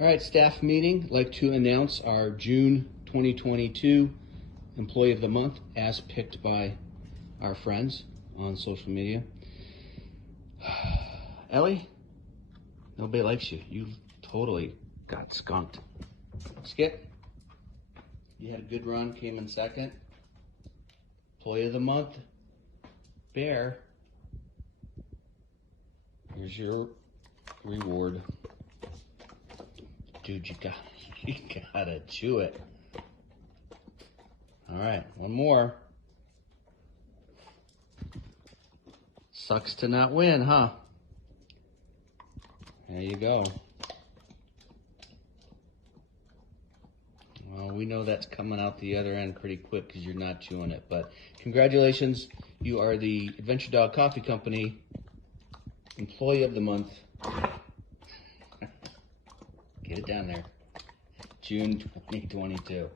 All right, staff meeting. I'd like to announce our June 2022 Employee of the Month as picked by our friends on social media. Ellie, nobody likes you. You totally got skunked. Skip, you had a good run, came in second. Employee of the Month, Bear, here's your reward. Dude, you gotta chew it. All right, one more. Sucks to not win, huh? There you go. Well, we know that's coming out the other end pretty quick because you're not chewing it. But congratulations, you are the Adventure Dog Coffee Company Employee of the Month. Get it down there. June 2022.